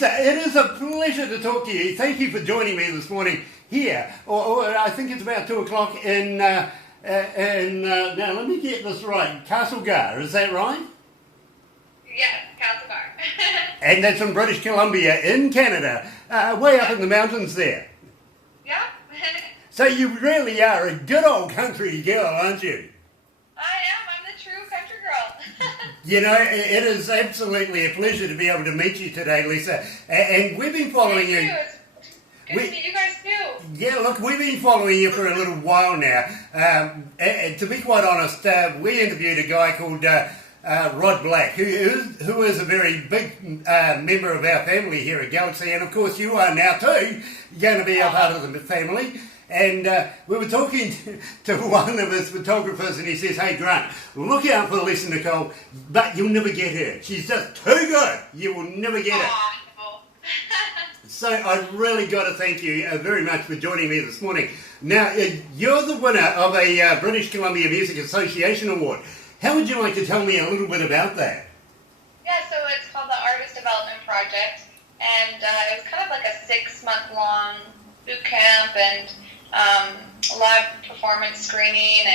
Lisa, it is a pleasure to talk to you. Thank you for joining me this morning here. Or I think it's about 2 o'clock in now let me get this right, Castlegar, is that right? Yes, Castlegar. And that's in British Columbia in Canada, way up in the mountains there. Yeah. So you really are a good old country girl, aren't you? I am. I'm the true country girl. You know, it is absolutely a pleasure to be able to meet you today, Lisa. And we've been following you. It's good to meet you guys too. Yeah, look, we've been following you for a little while now. And to be quite honest, we interviewed a guy called Rod Black, who is a very big member of our family here at Galaxy. And of course, you are now too. You're going to be a part of the family. And we were talking to one of his photographers, and he says, "Hey, Grant, look out for Lisa Nicole, but you'll never get her. She's just too good. You will never get her." So I really got to thank you very much for joining me this morning. Now, you're the winner of a British Columbia Music Association Award. How would you like to tell me a little bit about that? Yeah, so it's called the Artist Development Project, and it was kind of like a 6-month-long boot camp and live performance screening,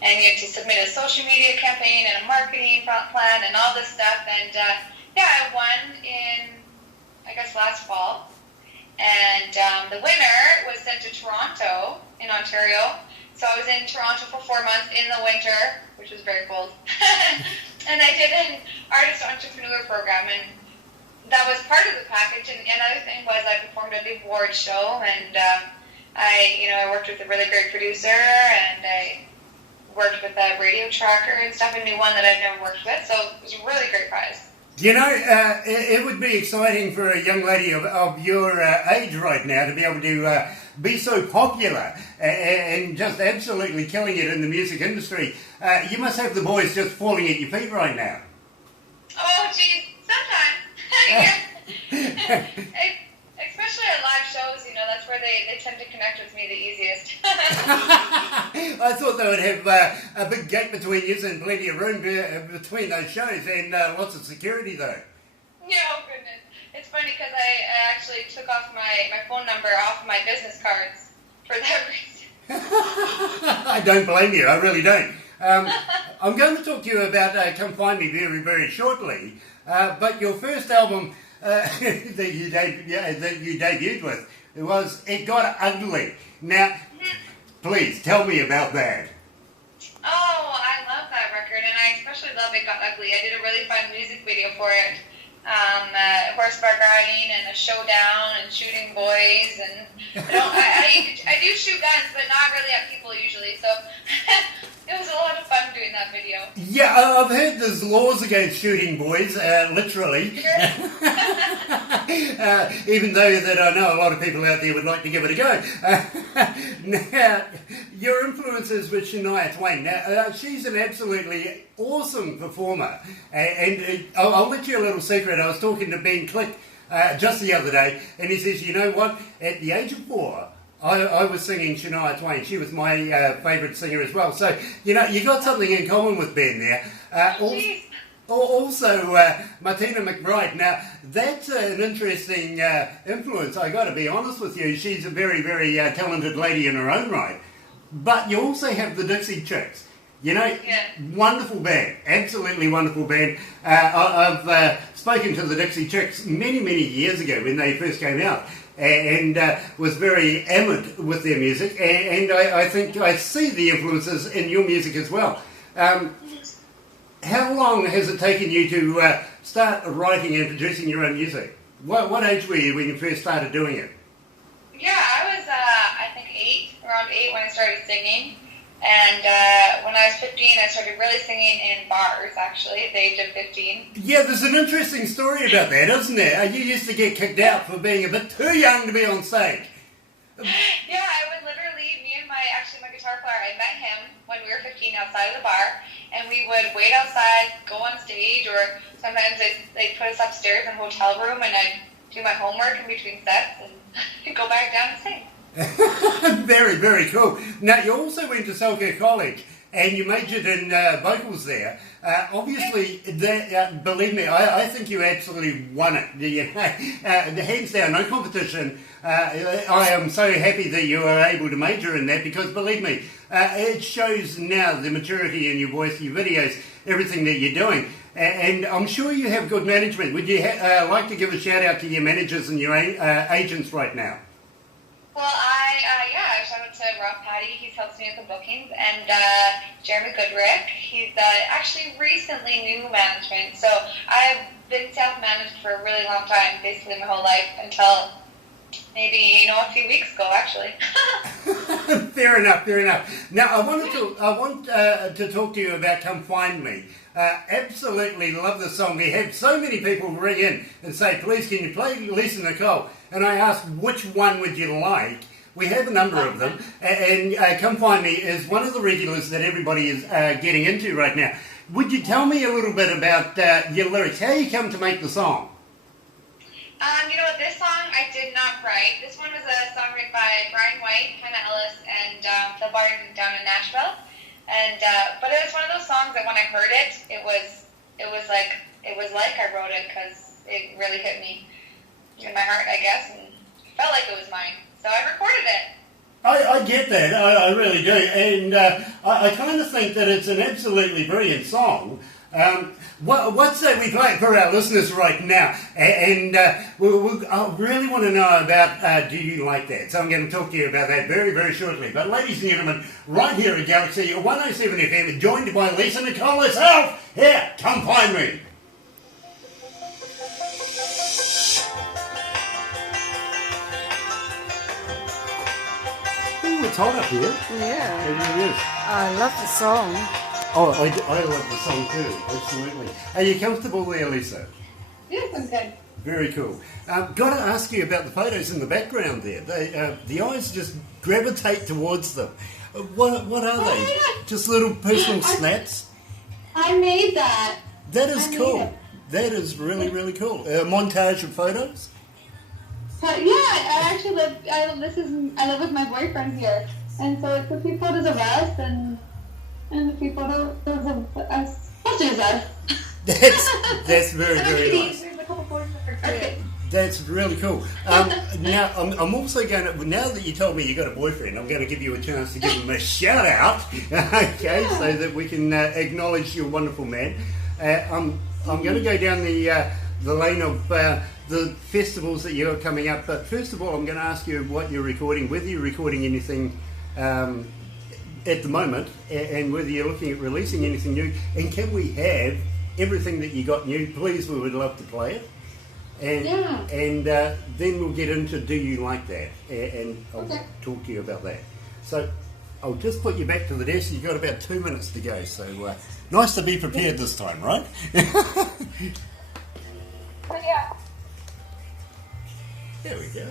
and you had to submit a social media campaign and a marketing plan and all this stuff. And I won in, I guess, last fall. And the winner was sent to Toronto in Ontario. So I was in Toronto for 4 months in the winter, which was very cold. And I did an artist entrepreneur program, and that was part of the package. And another thing was I performed at the award show, and I worked with a really great producer, and I worked with a radio tracker and stuff, a new one that I've never worked with. So it was a really great prize. You know, it would be exciting for a young lady of your age right now to be able to be so popular and just absolutely killing it in the music industry. You must have the boys just falling at your feet right now. Oh, geez, sometimes. Especially at live shows, that's where they tend to connect with me the easiest. I thought they would have a big gate between you and plenty of room between those shows, and lots of security though. Yeah, oh goodness. It's funny because I actually took off my phone number off my business cards for that reason. I don't blame you, I really don't. I'm going to talk to you about Come Find Me very, very shortly, but your first album that you debuted with was It Got Ugly. Now, please tell me about that. Oh, I love that record, and I especially love It Got Ugly. I did a really fun music video for it. Horseback riding and a showdown and shooting boys, and I do shoot guns, but not really at people usually, so it was a lot of fun doing that video. Yeah, I've heard there's laws against shooting boys, literally. Even though that I know a lot of people out there would like to give it a go. Now, your influences with Shania Twain. Now, she's an absolutely awesome performer, and I'll let you a little secret. I was talking to Ben Click just the other day, and he says, you know what, at the age of 4, I was singing Shania Twain. She was my favourite singer as well. So, you got something in common with Ben there. Also, Martina McBride. Now, that's an interesting influence. I got to be honest with you. She's a very, very talented lady in her own right. But you also have the Dixie Chicks. Wonderful band, absolutely wonderful band. I've spoken to the Dixie Chicks many, many years ago when they first came out, and was very enamored with their music, and I think I see the influences in your music as well. How long has it taken you to start writing and producing your own music? What age were you when you first started doing it? Yeah, I was, I think around 8 when I started singing. And when I was 15, I started really singing in bars, actually, at the age of 15. Yeah, there's an interesting story about that, isn't there? You used to get kicked out for being a bit too young to be on stage. Yeah, I would literally, me and my guitar player, I met him when we were 15 outside of the bar, and we would wait outside, go on stage, or sometimes they'd put us upstairs in a hotel room, and I'd do my homework in between sets, and go back down and sing. Very, very cool. Now, you also went to Selkirk College, and you majored in vocals there. Obviously, believe me, I think you absolutely won it. You know, hands down, no competition. I am so happy that you are able to major in that because, believe me, it shows now the maturity in your voice, your videos, everything that you're doing. And I'm sure you have good management. Would you like to give a shout out to your managers and your agents right now? Well, I shout out to Rob Patty. He's helped me with the bookings, and Jeremy Goodrick. He's actually recently new management. So I've been self-managed for a really long time, basically my whole life, until maybe a few weeks ago, actually. Fair enough. Now I want to talk to you about "Come Find Me." Absolutely love the song. We have so many people ring in and say, "Please, can you play Lisa Nicole?" And I ask, which one would you like? We have a number of them, and "Come Find Me" is one of the regulars that everybody is getting into right now. Would you tell me a little bit about your lyrics? How you come to make the song? This song I did not write. This one was a song written by Brian White, Hannah Ellis, and Phil Barton down in Nashville. And but it was one of those songs that when I heard it, it was like I wrote it because it really hit me in my heart, I guess, and felt like it was mine. So I recorded it. I get that, I really do, and I kind of think that it's an absolutely brilliant song. What say we play it for our listeners right now? And I really want to know about Do You Like That? So I'm going to talk to you about that very, very shortly. But ladies and gentlemen, right here at Galaxy 107 FM, joined by Lisa Nicole herself. Here, Come Find Me. Ooh, it's hot up here. Yeah. It is. I love the song. Oh, I love the song too, absolutely. Are you comfortable there, Lisa? Yes, I'm good. Very cool. Got to ask you about the photos in the background there. The eyes just gravitate towards them. What are they? Yeah. Just little personal snaps? I made that. That is I made cool. it. That is really, really cool. A montage of photos? I actually live. I live with my boyfriend here, and so it's a few photos of us and a few photos of us. Pictures of us. That's very, very nice. There's a couple photos of our kids. That's really cool. Now, I'm also going to, now that you told me you got a boyfriend, I'm going to give you a chance to give him a shout out, okay, so that we can acknowledge your wonderful man. I'm going to go down the lane of the festivals that you're coming up, but first of all, I'm going to ask you what you're recording, whether you're recording anything at the moment, and whether you're looking at releasing anything new, and can we have everything that you got new? Please, we would love to play it. And then we'll get into Do You Like That? And I'll talk to you about that. So I'll just put you back to the desk. You've got about 2 minutes to go. So nice to be prepared this time, right? Yeah. There we go.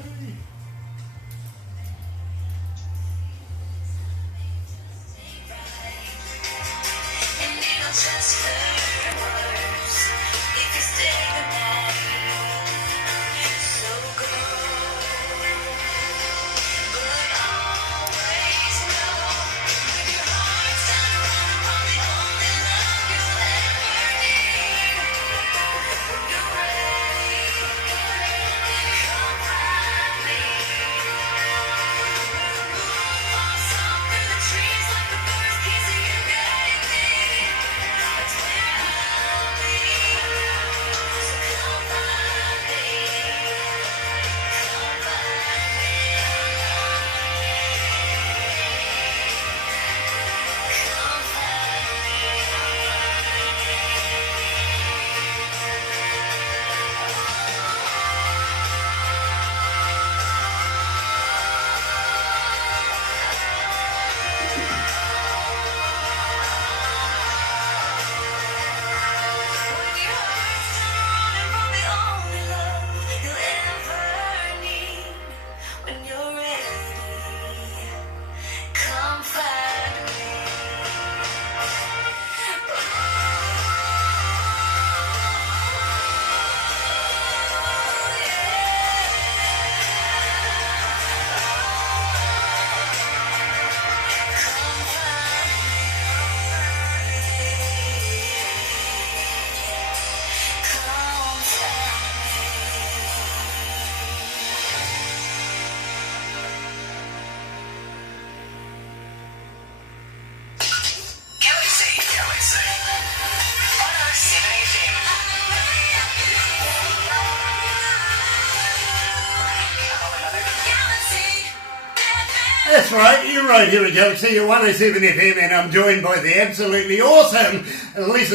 That's right, you're right here at Galaxy 107 FM, and I'm joined by the absolutely awesome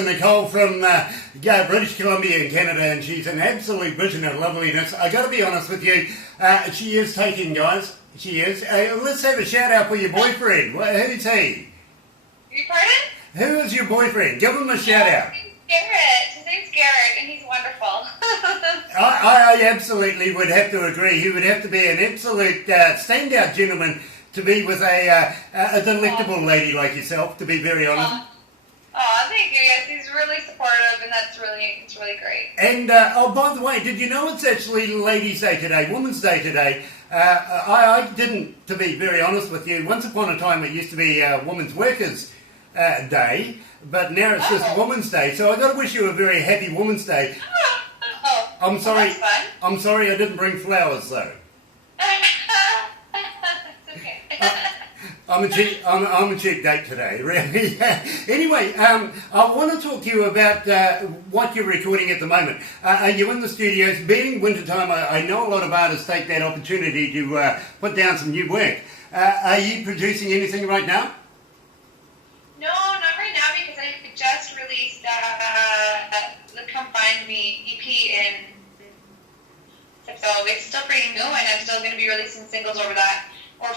Nicole from British Columbia in Canada, and she's an absolute vision of loveliness. I got to be honest with you, she is taking, guys. She is. Let's have a shout out for your boyfriend. Who's he? You pardon? Who is your boyfriend? Give him a shout out. His name's Garrett, and he's wonderful. I absolutely would have to agree. He would have to be an absolute standout gentleman to be with a delectable lady like yourself, to be very honest. Oh, thank you. Yes, he's really supportive, and it's really great. And, by the way, did you know it's actually Ladies' Day today, Women's Day today? I didn't, to be very honest with you. Once upon a time it used to be Women's Workers' Day, but now it's just Women's Day. So I got to wish you a very happy Women's Day. I'm sorry. Well, that's fun. I'm sorry I didn't bring flowers though. It's okay. I'm a cheap date today, really. Anyway, I want to talk to you about what you're recording at the moment. Are you in the studios? Being wintertime, I know a lot of artists take that opportunity to put down some new work. Are you producing anything right now? No, not right now, because I just released the Come Find Me EP in. So it's still pretty new, and I'm still going to be releasing singles from that for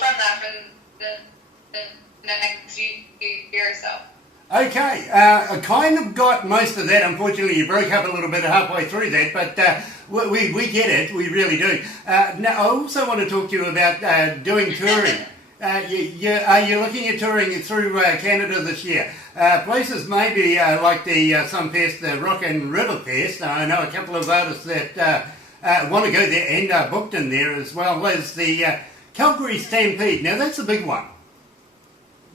the next year or so. Okay, I kind of got most of that. Unfortunately, you broke up a little bit halfway through that, but we get it. We really do. Now, I also want to talk to you about doing touring. Are you looking at touring through Canada this year? Places maybe like the Sunfest, the Rock and River Fest. I know a couple of artists that want to go there and are booked in there, as well as the Calgary Stampede. Now, that's a big one.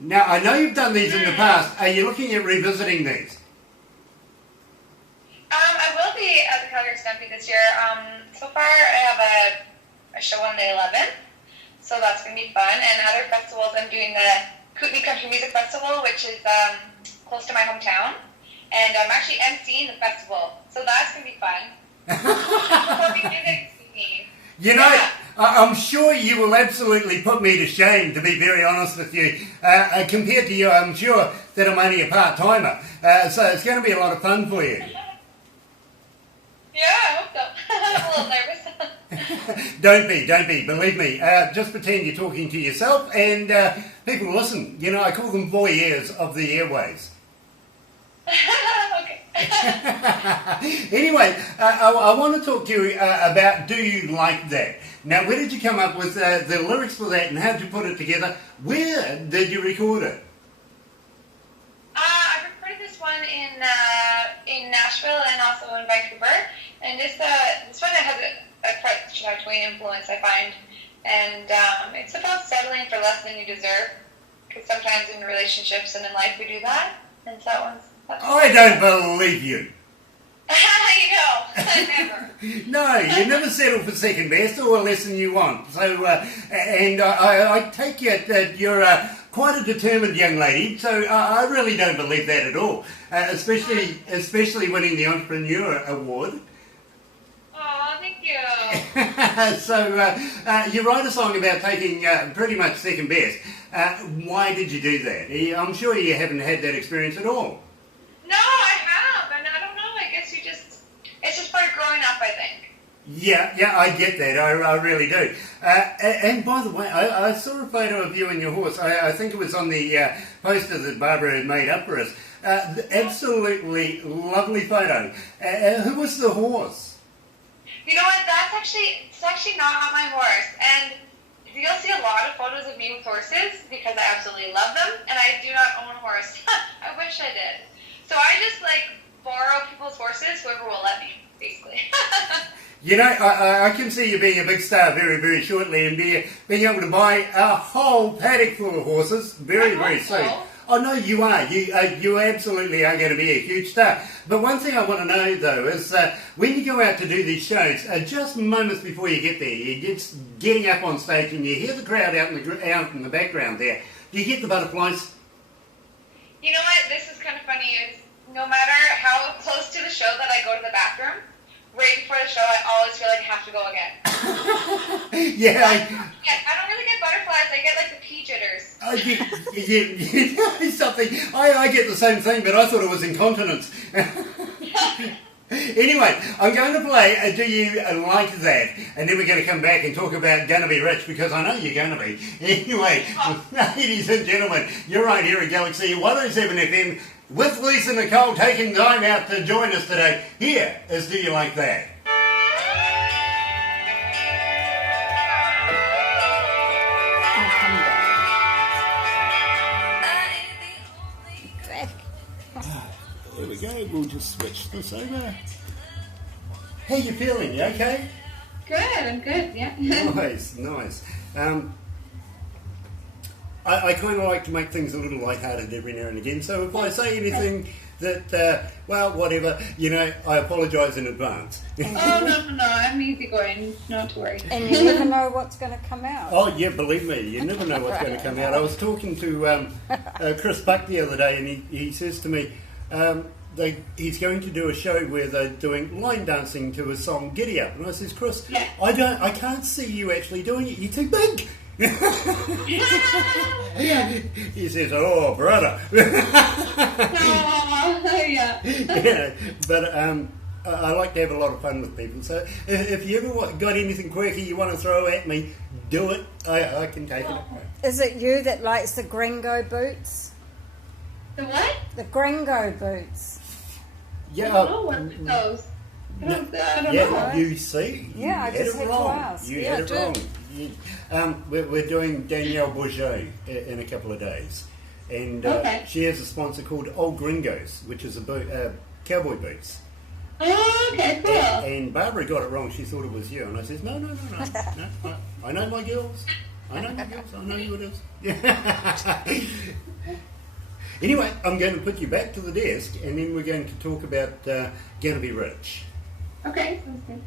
Now, I know you've done these in the past. Are you looking at revisiting these? I will be at the Calgary Stampede this year. So far, I have a show on the 11th, so that's going to be fun. And other festivals, I'm doing the Kootenay Country Music Festival, which is close to my hometown. And I'm actually emceeing the festival, so that's going to be fun. You know, I'm sure you will absolutely put me to shame, to be very honest with you. Compared to you, I'm sure that I'm only a part-timer. So it's going to be a lot of fun for you. Yeah, I hope so. I'm a little nervous. Don't be. Believe me. Just pretend you're talking to yourself, and people listen. You know, I call them voyeurs of the airwaves. Okay. Anyway, I want to talk to you about Do You Like That? Now, where did you come up with the lyrics for that, and how did you put it together? Where did you record it? I recorded this one in Nashville and also in Vancouver. And this one has a quite Twain influence, I find. And it's about settling for less than you deserve. Because sometimes in relationships and in life we do that. And so that one's... I don't believe you. You know, never. No, you never settle for second best or less than you want. So, and I take it that you're quite a determined young lady. So I really don't believe that at all. Especially winning the Entrepreneur Award. Oh, thank you. So you write a song about taking pretty much second best. Why did you do that? I'm sure you haven't had that experience at all. No, I have, and I don't know. I guess it's just part of growing up, I think. Yeah, I get that. I really do. And by the way, I saw a photo of you and your horse. I think it was on the poster that Barbara had made up for us. Absolutely lovely photo. Who was the horse? You know what? It's actually not my horse, and you'll see a lot of photos of me with horses because I absolutely love them, and I do not own a horse. I wish I did. So I just borrow people's horses, whoever will let me, basically. You know, I can see you being a big star very, very shortly, and being able to buy a whole paddock full of horses very, very soon. Oh no, you are. You absolutely are going to be a huge star. But one thing I want to know though is when you go out to do these shows, just moments before you get there, you're just getting up on stage and you hear the crowd out in the background there. Do you get the butterflies? You know what? This is kind of funny. Is no matter how close to the show that I go to the bathroom, right before the show, I always feel like I have to go again. Yeah. I don't really get butterflies. I get the pigeon Something. I get the same thing, but I thought it was incontinence. Anyway, I'm going to play Do You Like That? And then we're going to come back and talk about Gonna Be Rich, because I know you're going to be. Anyway, ladies and gentlemen, you're right here at Galaxy 107 FM with Lisa Nicole taking time out to join us today. Here is Do You Like That? There we go, we'll just switch this over. How you feeling? You okay? Good, I'm good, yeah. Nice. I kind of like to make things a little lighthearted every now and again, so if I say anything that, well, whatever, I apologise in advance. Oh, no, I'm easygoing, not to worry. And you never know what's going to come out. Oh, yeah, believe me, you never know what's going to come out. I was talking to Chris Buck the other day, and he says to me, he's going to do a show where they're doing line dancing to a song Giddy Up, and I says, Chris, yeah. I can't see you actually doing it, you're too big. Yeah. He says, oh brother. Yeah. But I like to have a lot of fun with people, so if you ever got anything quirky you want to throw at me, do it. I can take it. Is it you that likes the gringo boots? The what? The gringo boots. Yeah. I don't know what those. I don't know. You see? Yeah, I just had to ask. You Yeah, had it wrong. We're doing Danielle Bourget in a couple of days, and she has a sponsor called Old Gringos, which is cowboy boots. Oh, okay, cool. And Barbara got it wrong. She thought it was you, and I says, no. I know my girls. I know who it is. Anyway, I'm going to put you back to the desk, and then we're going to talk about Gonna Be Rich. Okay, sounds good.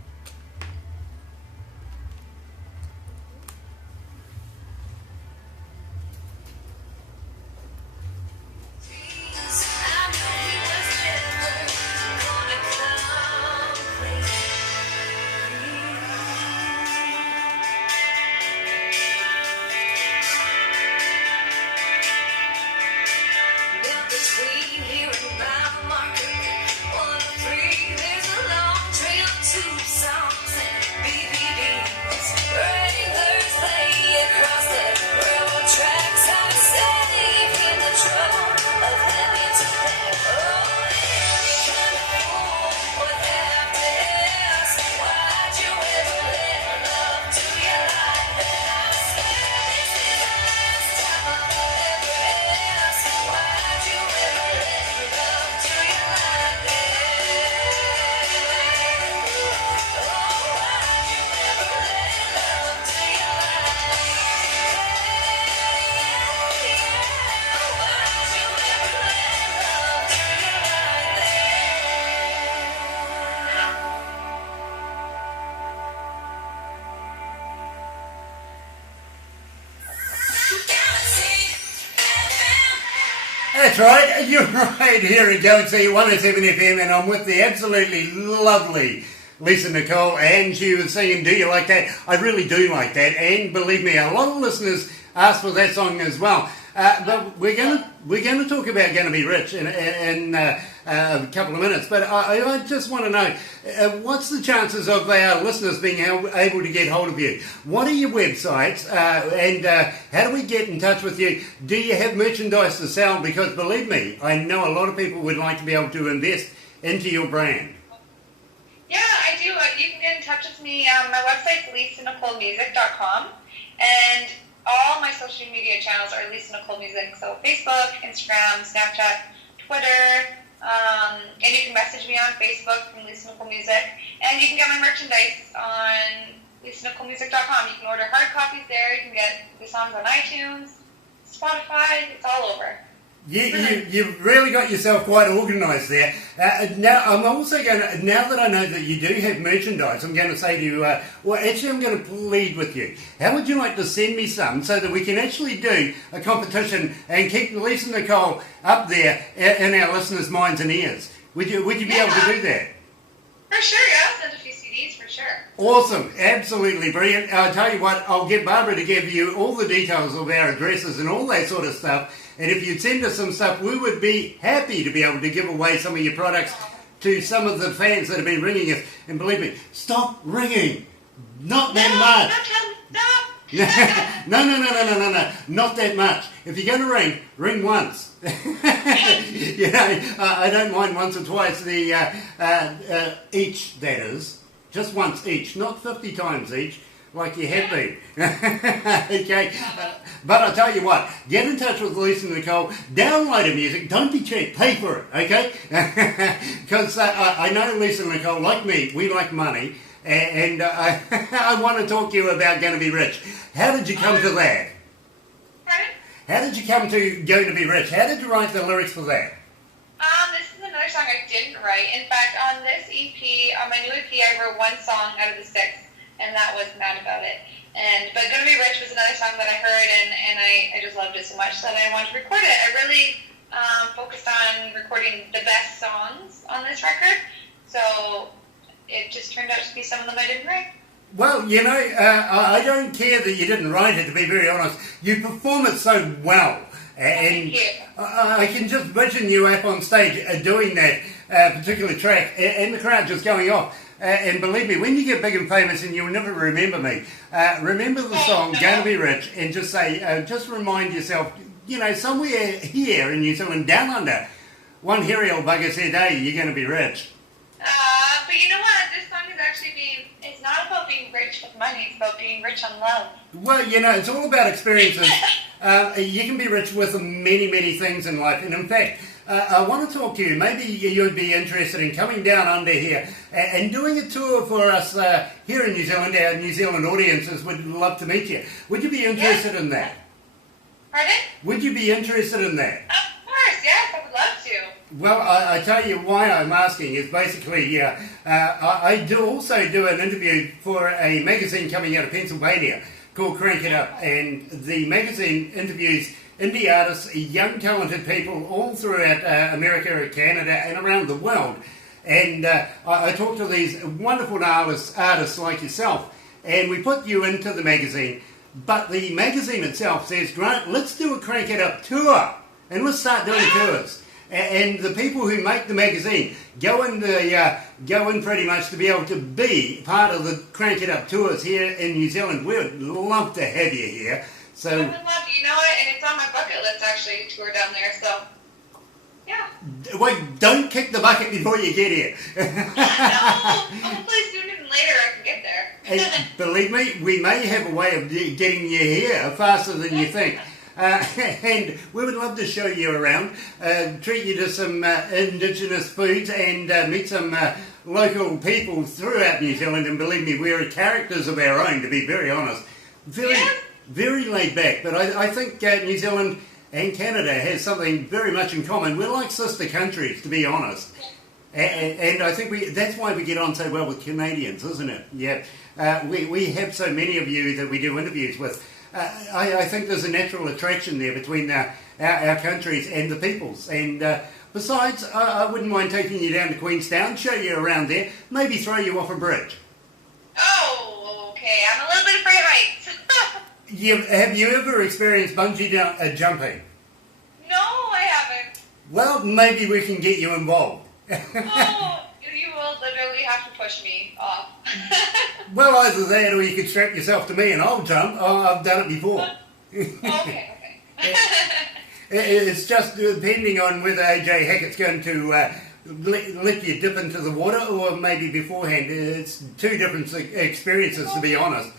That's right, you're right here at Galaxy 107 FM, and I'm with the absolutely lovely Lisa Nicole, and she was singing Do You Like That? I really do like that, and believe me, a lot of listeners asked for that song as well. But we're going to talk about Gonna Be Rich in a couple of minutes. But I just want to know, what's the chances of our listeners being able to get hold of you? What are your websites, and how do we get in touch with you? Do you have merchandise to sell? Because believe me, I know a lot of people would like to be able to invest into your brand. Yeah, I do. You can get in touch with me. My website's lisanicolemusic.com, and all my social media channels are Lisa Nicole Music. So Facebook, Instagram, Snapchat, Twitter, and you can message me on Facebook from Lisa Nicole Music. And you can get my merchandise on lisanicolemusic.com. You can order hard copies there. You can get the songs on iTunes, Spotify. It's all over. You've really got yourself quite organised there. Now, I'm also going to, now that I know that you do have merchandise, I'm going to say to you, I'm going to plead with you. How would you like to send me some so that we can actually do a competition and keep Lisa Nicole up there in our listeners' minds and ears? Would you be able to do that? For sure, yeah. I'll send a few CDs for sure. Awesome, absolutely brilliant. I'll tell you what, I'll get Barbara to give you all the details of our addresses and all that sort of stuff. And if you'd send us some stuff, we would be happy to be able to give away some of your products to some of the fans that have been ringing us. And believe me, stop ringing. Not that much. No, not that much. If you're going to ring once. You know, I don't mind once or twice. Each, that is. Just once each, not 50 times each, like you have been. Okay? But I'll tell you what, get in touch with Lisa and Nicole, download the music, don't be cheap, pay for it, okay? Because I know Lisa and Nicole, like me, we like money, and I want to talk to you about Going to Be Rich. How did you come to that? Pardon? How did you come to Going to Be Rich? How did you write the lyrics for that? This is another song I didn't write. In fact, on this EP, on my new EP, I wrote one song out of the 6, and that was Mad About It. But Gonna Be Rich was another song that I heard, and I just loved it so much that I wanted to record it. I really focused on recording the best songs on this record, so it just turned out to be some of them I didn't write. Well, you know, I don't care that you didn't write it, to be very honest. You perform it so well. And I can just vision you up on stage doing that particular track and the crowd just going off. And believe me, when you get big and famous and you'll never remember me, remember the song Going to Be Rich and just say, just remind yourself, you know, somewhere here in New Zealand, down under, one hairy old bugger said, hey, you're going to be rich. But you know what? This song is actually it's not about being rich with money, it's about being rich on love. Well, you know, it's all about experiences. You can be rich with many, many things in life. And in fact, I want to talk to you. Maybe you'd be interested in coming down under here and doing a tour for us here in New Zealand. Our New Zealand audiences would love to meet you. Would you be interested in that? Pardon? Would you be interested in that? Of course, yes, I would love to. Well, I tell you why I'm asking is basically I do also do an interview for a magazine coming out of Pennsylvania called Crank It Up, and the magazine interviews indie artists, young talented people all throughout America, Canada and around the world. And I talk to these wonderful artists like yourself, and we put you into the magazine. But the magazine itself says, Grant, let's do a Crank It Up tour, and let's start doing tours. And the people who make the magazine go in pretty much to be able to be part of the Crank It Up tours here in New Zealand. We would love to have you here. So I would love to, you know what, and it's on my bucket list actually to tour down there, so yeah. Wait, don't kick the bucket before you get here. No, hopefully sooner than later I can get there. And believe me, we may have a way of getting you here faster than you think. And we would love to show you around, treat you to some indigenous foods and meet some local people throughout New Zealand. And believe me, we're characters of our own, to be very honest. Very laid back. But I think New Zealand and Canada has something very much in common. We're like sister countries, to be honest. And I think that's why we get on so well with Canadians, isn't it? Yeah. We have so many of you that we do interviews with. I think there's a natural attraction there between our countries and the peoples. And besides, I wouldn't mind taking you down to Queenstown, show you around there, maybe throw you off a bridge. Oh, okay. I'm a little bit afraid of heights. Have you ever experienced bungee jumping? No, I haven't. Well, maybe we can get you involved. Oh, you will literally have to push me off. Well, either that or you could strap yourself to me and I'll jump. Oh, I've done it before. Okay. It's just depending on whether AJ Hackett's going to let you dip into the water or maybe beforehand. It's two different experiences, to be honest.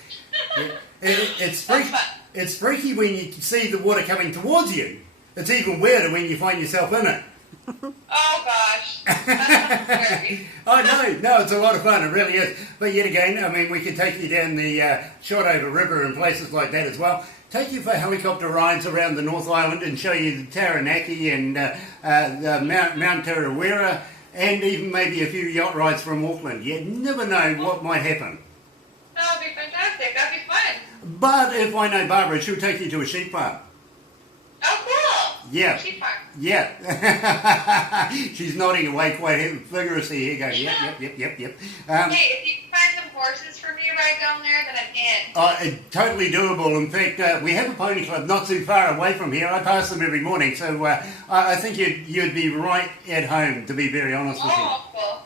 It's freaky when you see the water coming towards you. It's even weirder when you find yourself in it. Oh gosh, that's scary. Oh no, it's a lot of fun, it really is. But yet again, I mean, we could take you down the Shotover River and places like that as well. Take you for helicopter rides around the North Island and show you the Taranaki and the Mount Tarawera, and even maybe a few yacht rides from Auckland. You never know what might happen. That would be fantastic. That'd be fun. But if I know Barbara, she'll take you to a sheep farm. Oh, cool. Yeah. Sheep farm. Yeah. She's nodding away quite vigorously here, going, yep. Hey, if you can find some horses for me right down there, then I'm in. Totally doable. In fact, we have a pony club not too far away from here. I pass them every morning, so I think you'd be right at home, to be very honest with you. Oh, cool.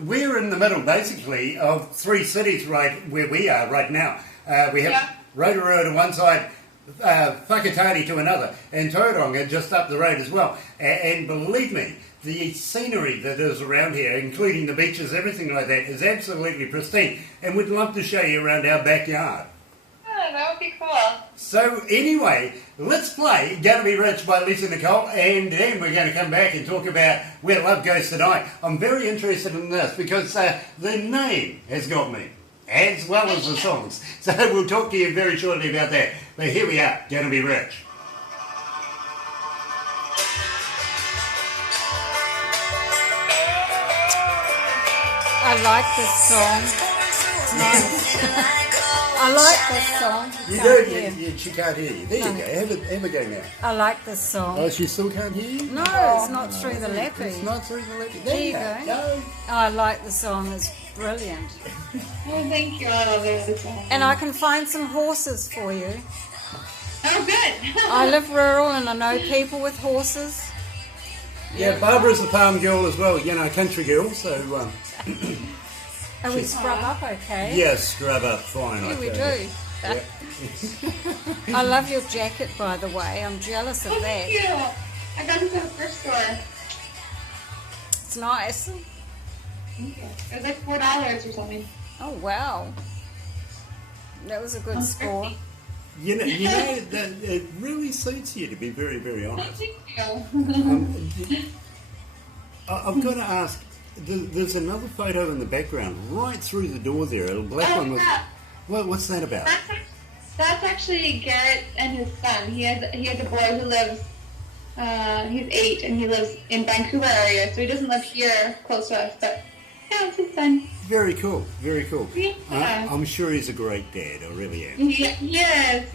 We're in the middle, basically, of 3 cities right where we are right now. We have Rotorua to one side, Whakatane to another, and Tauranga just up the road as well. And believe me, the scenery that is around here, including the beaches, everything like that, is absolutely pristine. And we'd love to show you around our backyard. Oh, that would be cool. So anyway, let's play Gonna Be Rich by Lisa Nicole, and then we're going to come back and talk about Where Love Goes Tonight. I'm very interested in this because the name has got me, as well as the songs. So we'll talk to you very shortly about that. But here we are, Gonna Be Rich. I like this song. It's nice. I like this song. You Can't do? hear. She can't hear you. There you go. Have a go now. I like this song. Oh, she still can't hear you? No, it's not through the lappy. It's not through the left. There you go. I like the song. It's brilliant. Oh, thank you. I love it. And I can find some horses for you. Oh, good. I live rural and I know people with horses. Yeah, Barbara's a farm girl as well, you know, country girl, so... And we scrub up okay. yes, scrub up fine. Yeah, we I do. tell you. I love your jacket, by the way. I'm jealous of Oh, that. thank you. I got it from the first store. It's nice. It was like $4 or something. Oh, wow. That was a good score. You know that it really suits you, to be very, very honest. Thank you. I've got to ask, there's another photo in the background, right through the door there, a black Oh, one with... yeah. Well, what's that about? That's actually Garrett and his son. He has a boy who lives, he's 8 and he lives in Vancouver area, so he doesn't live here close to us, but yeah, it's his son. Very cool, very cool. Yeah. I'm sure he's a great dad, I really am. Yes.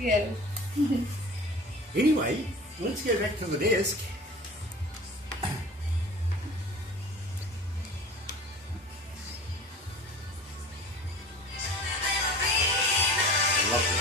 Anyway, let's go back to the desk. Lovely.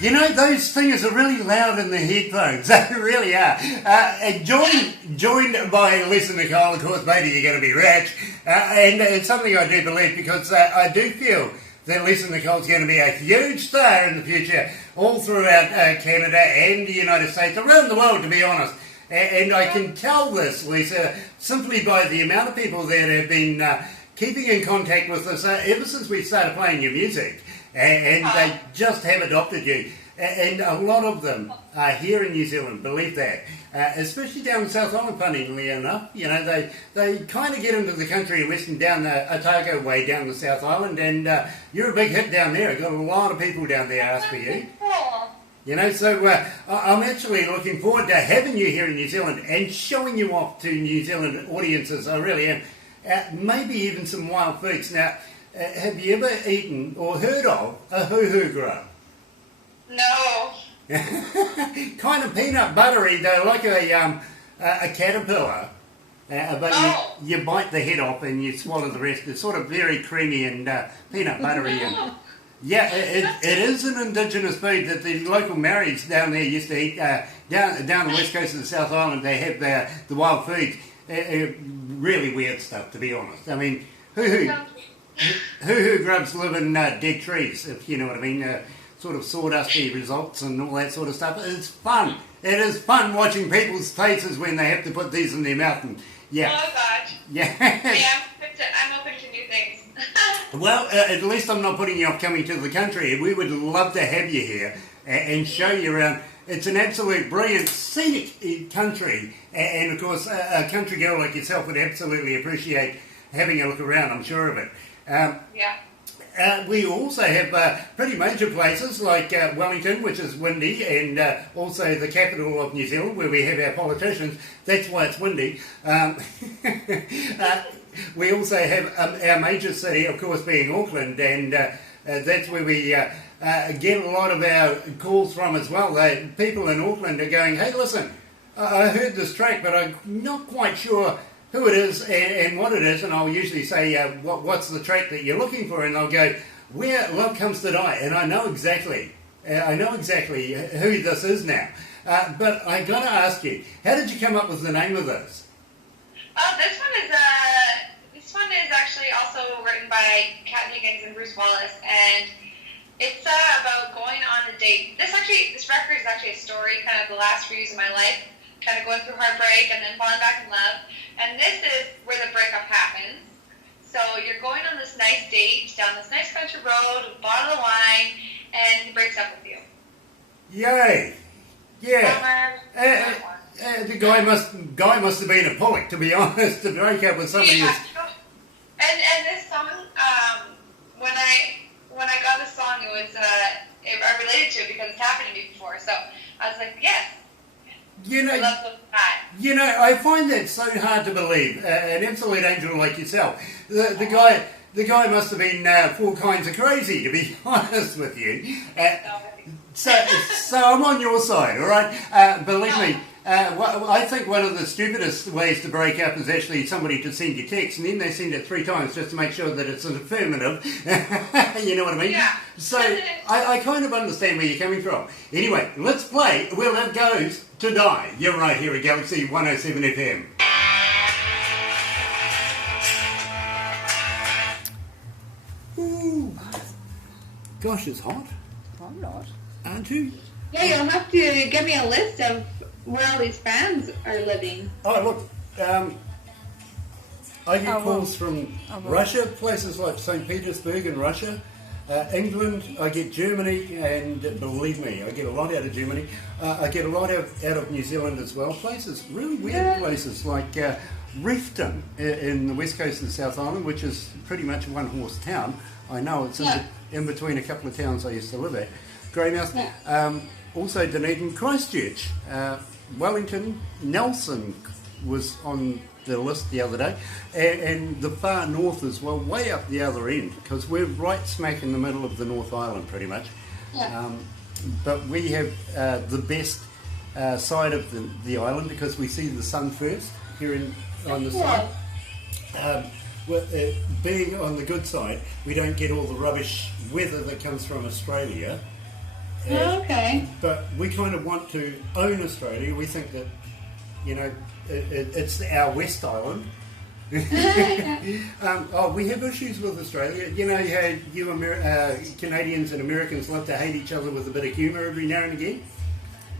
You know, those things are really loud in the headphones. They really are. Joined by Lisa Nicole, of course, Baby, You're Going to Be Rich. And it's something I do believe because I do feel that Lisa Nicole's going to be a huge star in the future, all throughout Canada and the United States, around the world, to be honest. And I can tell this, Lisa, simply by the amount of people that have been keeping in contact with us ever since we started playing your music. And they just have adopted you. And a lot of them are here in New Zealand, believe that. Especially down in South Island, funnily enough. You know, they kind of get into the country and western down the Otago way down the South Island. And you're a big hit down there. I've got a lot of people down there ask for you. You know, so I'm actually looking forward to having you here in New Zealand and showing you off to New Zealand audiences. I really am. Maybe even some wild foods. Now, have you ever eaten or heard of a hoo-hoo grub? No. Kind of peanut buttery. They're like a caterpillar, but you bite the head off and you swallow the rest. It's sort of very creamy and peanut buttery. And, yeah, it is an indigenous food that the local Maoris down there used to eat. Down the west coast of the South Island, they have the wild foods. Really weird stuff, to be honest. I mean, hoo-hoo grubs live in dead trees, if you know what I mean. Sort of sawdusty results and all that sort of stuff. It's fun. It is fun watching people's faces when they have to put these in their mouth. And yeah. Oh gosh. Yeah. I'm open to new things. Well, at least I'm not putting you off coming to the country. We would love to have you here and show you around. It's an absolute brilliant scenic country, and of course a country girl like yourself would absolutely appreciate having a look around, I'm sure of it. Yeah. We also have pretty major places like Wellington, which is windy, and also the capital of New Zealand, where we have our politicians. That's why it's windy. We also have our major city, of course, being Auckland, and that's where we get a lot of our calls from as well. People in Auckland are going, hey, listen, I heard this track, but I'm not quite sure who it is and what it is, and I'll usually say, what's the track that you're looking for? And they'll go, Where Love Comes to Die, and I know exactly who this is now. But I got to ask you, how did you come up with the name of this? This one is actually also written by Kat Higgins and Bruce Wallace, and it's about going on a date. This record is actually a story, kind of the last few years of my life, kind of going through heartbreak and then falling back in love. And this is where the breakup happens. So you're going on this nice date down this nice country road with a bottle of wine, and he breaks up with you. Yay! Yeah. The guy must have been a poet, to be honest, to break up with somebody. Yeah. And this song, when I got this song, it was I related to it because it's happened to me before. So I was like, yes. You know, I find that so hard to believe. An absolute angel like yourself. The guy must have been four kinds of crazy, to be honest with you. So I'm on your side, all right? Believe me, I think one of the stupidest ways to break up is actually somebody to send you text, and then they send it 3 times just to make sure that it's an affirmative. You know what I mean? Yeah. So I kind of understand where you're coming from. Anyway, let's play Where Love Goes to Die. You're right here at Galaxy 107 FM. Ooh. Gosh, it's hot. I'm not. Aren't you? Yeah, you'll have to give me a list of where all these fans are living. Oh, look, I get calls from Russia, places like St. Petersburg in Russia, England, I get Germany, and believe me, I get a lot out of Germany. I get a lot out of New Zealand as well. Places, really weird places like Reefton in the west coast of the South Island, which is pretty much a one-horse town. I know it's in between a couple of towns I used to live at. Greymouth, also Dunedin, Christchurch, Wellington, Nelson was on the list the other day, and the far north as well, way up the other end, because we're right smack in the middle of the North Island pretty much. But we have the best side of the island because we see the sun first here on the side. Being on the good side, we don't get all the rubbish weather that comes from Australia. Okay. But we kind of want to own Australia. We think that, you know, it's our West Island. We have issues with Australia. You know how you Canadians and Americans love to hate each other with a bit of humour every now and again?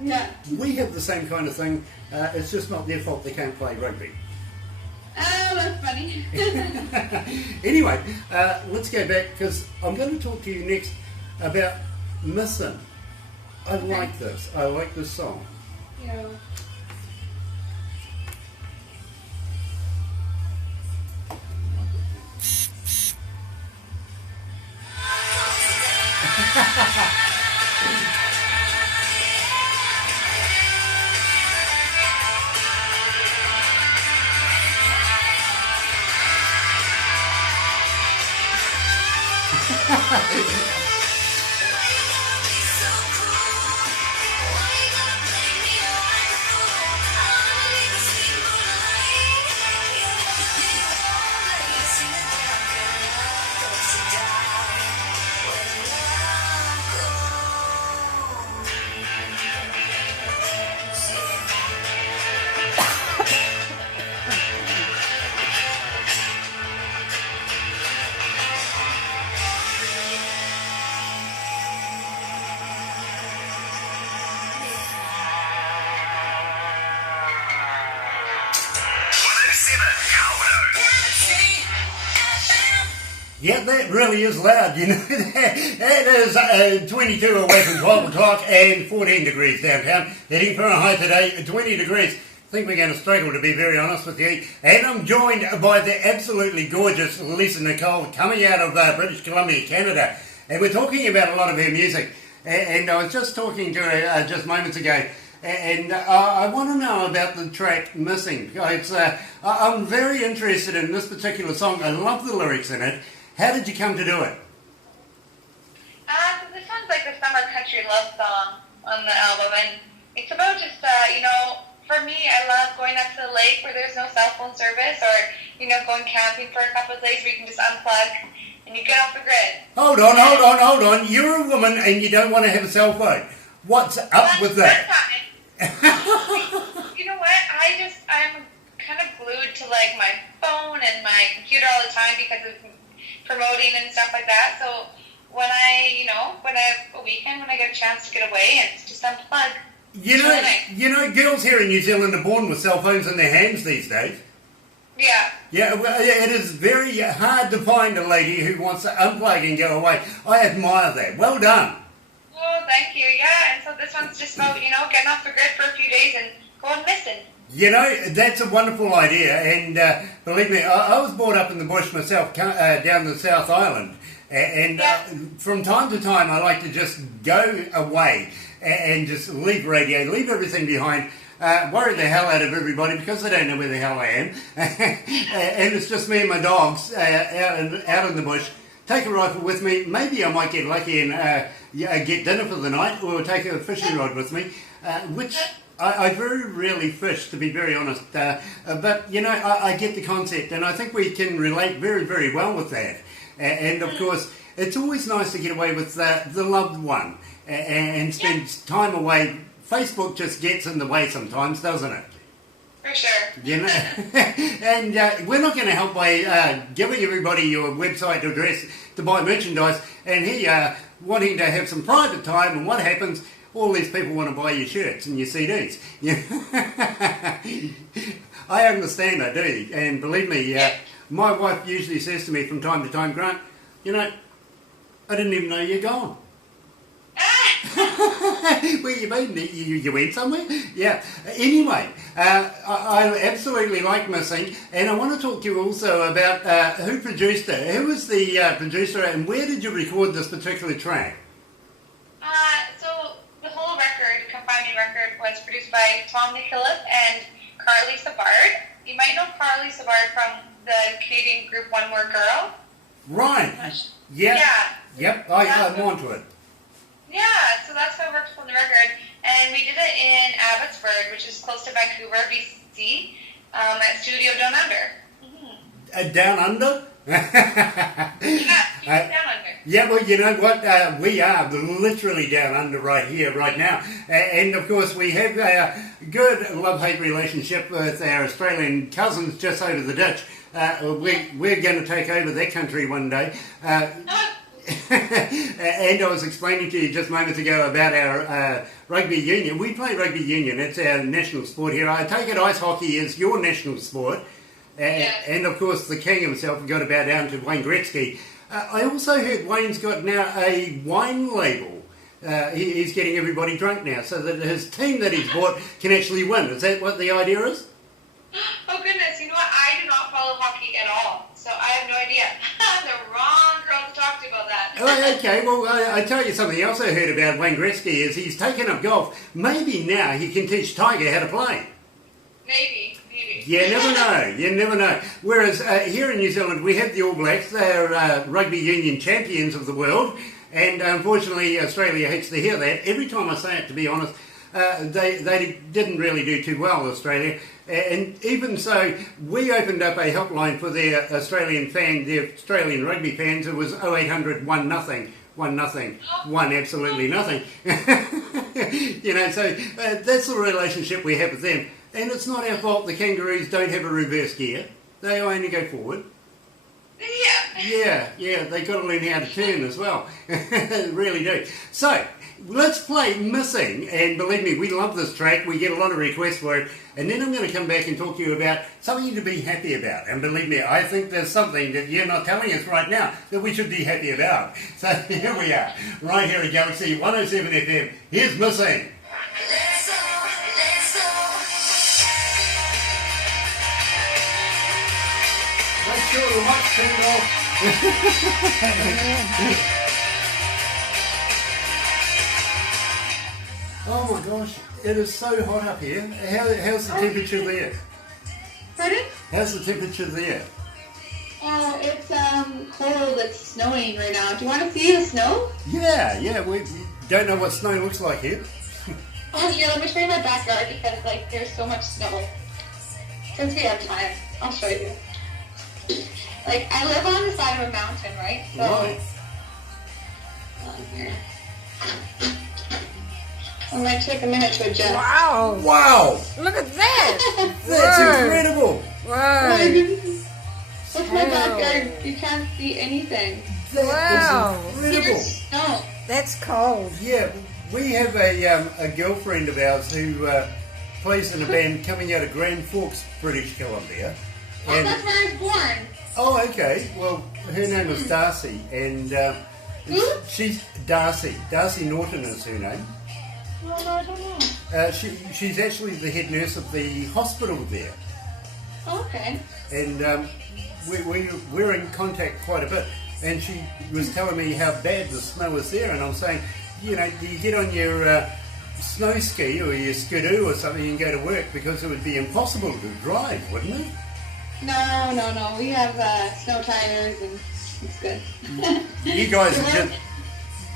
Yeah. We have the same kind of thing. It's just not their fault they can't play rugby. Oh, that's funny. Anyway, let's go back because I'm going to talk to you next about Missing. I like this. I like this song. Yeah. Yeah, that really is loud, you know. That is 22 away from 12 o'clock and 14 degrees downtown. Heading for a high today, 20 degrees. I think we're going to struggle, to be very honest with you. And I'm joined by the absolutely gorgeous Nicole, coming out of British Columbia, Canada. And we're talking about a lot of her music. And I was just talking to her just moments ago. And I want to know about the track Missing. I'm very interested in this particular song. I love the lyrics in it. How did you come to do it? So this one's like the summer country love song on the album, and it's about just, for me, I love going up to the lake where there's no cell phone service, or, going camping for a couple of days where you can just unplug and you get off the grid. Hold on. You're a woman and you don't want to have a cell phone. What's up with that? You know what? I'm kind of glued to like my phone and my computer all the time because of promoting and stuff like that. So when I have a weekend, when I get a chance to get away and just unplug. You know, girls here in New Zealand are born with cell phones in their hands these days. Yeah. Yeah, well, it is very hard to find a lady who wants to unplug and go away. I admire that. Well done. Oh, thank you. Yeah, and so this one's just about, getting off the grid for a few days and going missing. You know, that's a wonderful idea, and believe me, I was brought up in the bush myself, down the South Island, and from time to time I like to just go away and just leave radio, leave everything behind, worry the hell out of everybody because they don't know where the hell I am, and it's just me and my dogs out in the bush. Take a rifle with me, maybe I might get lucky and get dinner for the night, or take a fishing rod with me, which I very rarely fish, to be very honest, but I get the concept, and I think we can relate very, very well with that. And of course, it's always nice to get away with the loved one and spend time away. Facebook just gets in the way sometimes, doesn't it? For sure. And we're not going to help by giving everybody your website address to buy merchandise, and here wanting to have some private time, and what happens? All these people want to buy your shirts and your CDs. I understand, I do. And believe me, my wife usually says to me from time to time, Grant, I didn't even know you're gone. Where you been? You went somewhere? Yeah. Anyway, I absolutely like Missing, and I want to talk to you also about who produced it. Who was the producer, and where did you record this particular track? So the whole record, Confine Me record, was produced by Tom Nicholas and Carly Savard. You might know Carly Savard from the Canadian group One More Girl. Right. Yep. Yeah. Yep. I'm onto it. Yeah, so that's how it worked on the record. And we did it in Abbotsford, which is close to Vancouver, BC, at Studio Down Under. Down Under? Yeah, Down Under. Yeah, well, you know what? We are literally down under right here, right now. And, of course, we have a good love-hate relationship with our Australian cousins just over the ditch. We're going to take over their country one day. And I was explaining to you just moments ago about our rugby union. We play rugby union. It's our national sport here. I take it ice hockey is your national sport. Yes. And, of course, the king himself got about down to Wayne Gretzky. I also heard Wayne's got now a wine label. He's getting everybody drunk now so that his team that he's bought can actually win. Is that what the idea is? Oh, goodness. You know what? I do not follow hockey at all, so I have no idea. I'm the wrong girl to talk to about that. Oh, okay, well, I tell you something else I heard about Wayne Gretzky is he's taken up golf. Maybe now he can teach Tiger how to play. Maybe. You never know. You never know. Whereas here in New Zealand, we have the All Blacks. They're rugby union champions of the world. And unfortunately, Australia hates to hear that. Every time I say it, to be honest, they didn't really do too well, Australia. And even so, we opened up a helpline for their Australian rugby fans. It was 0800 1-0. 1-0, 1 absolutely nothing. You know, so that's the relationship we have with them. And it's not our fault the Kangaroos don't have a reverse gear. They only go forward. Yeah, they got to learn how to turn as well. They really do. So, let's play Missing, and believe me, we love this track. We get a lot of requests for it. And then I'm going to come back and talk to you about something to be happy about. And believe me, I think there's something that you're not telling us right now that we should be happy about. So here we are, right here at Galaxy 107 FM. Here's Missing. Let's go, let's go. Make sure the mic's turned off. Oh my gosh, it is so hot up here. How's the temperature there? Pardon? How's the temperature there? Oh, it's cold. It's snowing right now. Do you want to see the snow? Yeah, we don't know what snow looks like here. Oh, here, let me show you my backyard because, like, there's so much snow. Since we have time, I'll show you. Like, I live on the side of a mountain, right? So, Right. Here. It might take a minute to adjust. Wow. Wow, Look at that. that's Whoa. incredible. Oh my Wow. goodness. Look at my Wow. backyard. You can't see anything. That Wow. is incredible. Here's snow. That's cold. Yeah, we have a girlfriend of ours who plays in a band coming out of Grand Forks, British Columbia. Oh, And that's where I was born. oh, okay. Well, her name is Darcy, and Who? she's Darcy. Darcy Norton is her name. No, I don't know. She's actually the head nurse of the hospital there, Oh, okay. and we're in contact quite a bit. And she was telling me how bad the snow is there, and I'm saying, you know, do you get on your snow ski or your skidoo or something and go to work, because it would be impossible to drive, wouldn't it? No. We have snow tires and it's good. You guys are just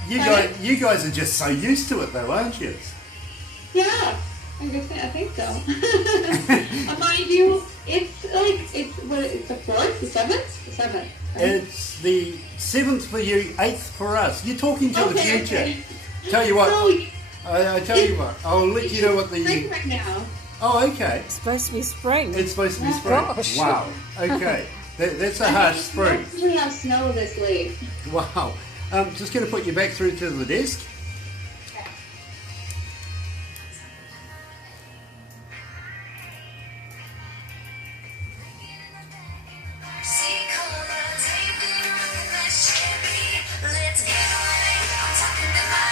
you guys are just so used to it, though, aren't you? Yeah, I think so. Mind you, it's the 4th, the 7th? The 7th. Right? It's the 7th for you, 8th for us. You're talking to the Okay, future. okay. Tell you what, No, I tell you what, I'll let you know what spring the... right now. Oh, okay. It's supposed to be spring. It's supposed to be Oh, spring. gosh. Wow. Okay. That's a harsh spring. We don't have snow this late. Wow. Just going to put you back through to the desk. Let's get away. I'm talking to my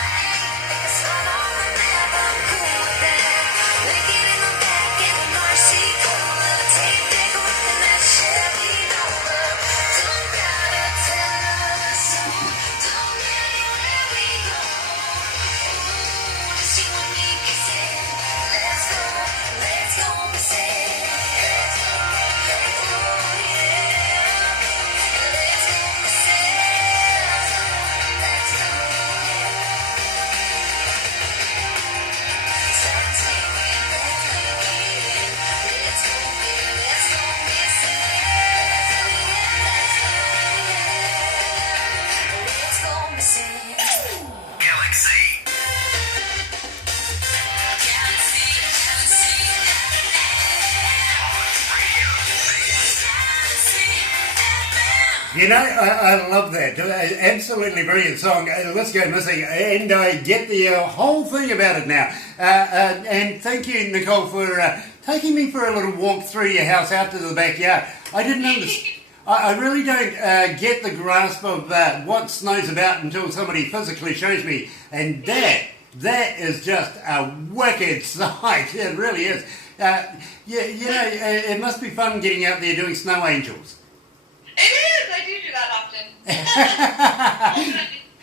it's fun on the map. I'm cool with that. Wicked in the back in the Marcy Cola. Take back running that Chevy Nova. Don't gotta tell us. Don't get anywhere we go. Ooh, just you and me kissing. Let's go missing. Let's go. Oh yeah. Let's go missing. Let's go. You know, I love that. Absolutely brilliant song. Let's Go Missing. And I get the whole thing about it now. And thank you, Nicole, for taking me for a little walk through your house out to the backyard. I didn't understand. I really don't get the grasp of what snow's about until somebody physically shows me. And that is just a wicked sight. It really is. It must be fun getting out there doing snow angels. It is. I do that often.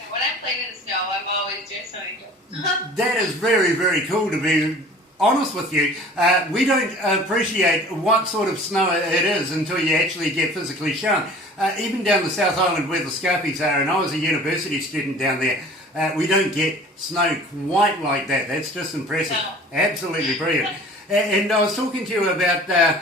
When I'm playing in the snow, I'm always doing snow angels. That is very, very cool to be honest with you, we don't appreciate what sort of snow it is until you actually get physically shown. Even down the South Island where the Scarpies are, and I was a university student down there, we don't get snow quite like that. That's just impressive. No. Absolutely brilliant. And I was talking to you about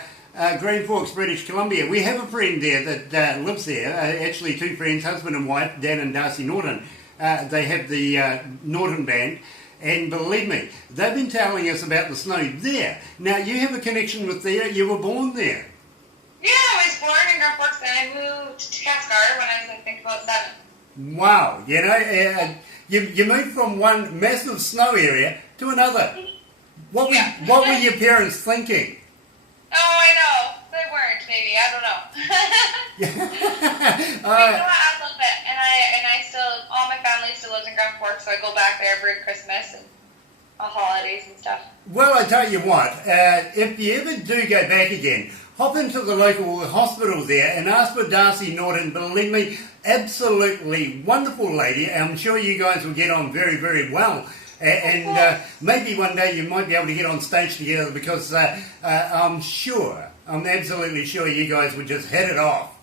Green Forks, British Columbia. We have a friend there that lives there, actually two friends, husband and wife, Dan and Darcy Norton. They have the Norton Band, and believe me, they've been telling us about the snow there. Now, you have a connection with there, you were born there. Yeah, I was born in Grand Forks, and I moved to Cascar when I was, I think, about 7. Wow, you know, you moved from one massive snow area to another. What were your parents thinking? Oh, I know. They weren't, maybe. I don't know. I love it. And I still, all my family still lives in Grand Forks, so I go back there every Christmas and all holidays and stuff. Well, I tell you what, if you ever do go back again, hop into the local hospital there and ask for Darcy Norton. Believe me, absolutely wonderful lady. I'm sure you guys will get on very, very well. And maybe one day you might be able to get on stage together because I'm absolutely sure you guys would just hit it off.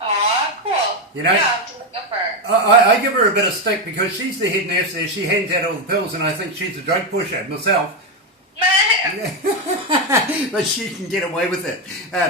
Aw, cool. You know? Yeah, I'll have to look up for her. I give her a bit of stick because she's the head nurse there. She hands out all the pills and I think she's a drug pusher myself. But she can get away with it.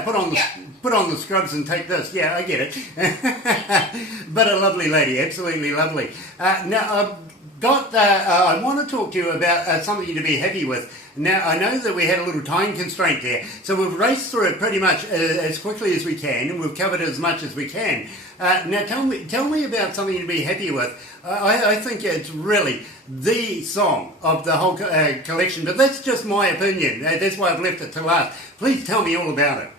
Put on the scrubs and take this. Yeah, I get it. But a lovely lady, absolutely lovely. Now, I want to talk to you about something to be happy with. Now, I know that we had a little time constraint there, so we've raced through it pretty much as quickly as we can, and we've covered as much as we can. Now, tell me about something to be happy with. I think it's really the song of the whole collection, but that's just my opinion. That's why I've left it to last. Please tell me all about it.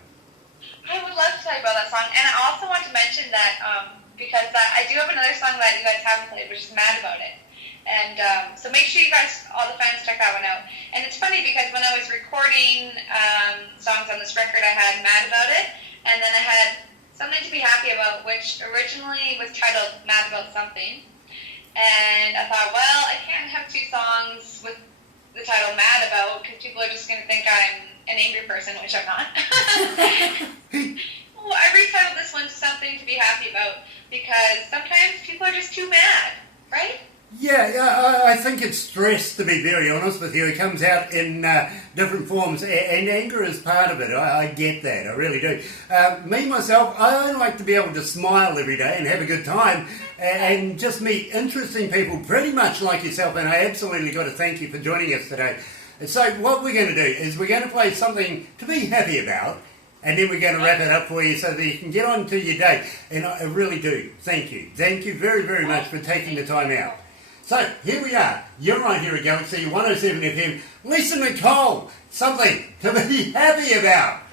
I would love to tell you about that song, and I also want to mention that because I do have another song that you guys haven't played, which is Mad About It. And so make sure you guys, all the fans, check that one out. And it's funny because when I was recording songs on this record, I had Mad About It, and then I had Something to Be Happy About, which originally was titled Mad About Something. And I thought, well, I can't have two songs with the title Mad About because people are just going to think I'm an angry person, which I'm not. Well, I retitled this one Something to Be Happy About because sometimes people are just too mad, right? Yeah, I think it's stress, to be very honest with you. It comes out in different forms, and anger is part of it. I get that, I really do. Me, myself, I like to be able to smile every day and have a good time and just meet interesting people, pretty much like yourself, and I absolutely got to thank you for joining us today. So what we're going to do is we're going to play something to be happy about, and then we're going to wrap it up for you so that you can get on to your day. And I really do thank you. Thank you very, very much for taking the time out. So, here we are. You're right here at Galaxy 107 FM. Lisa Nicole, something to be happy about.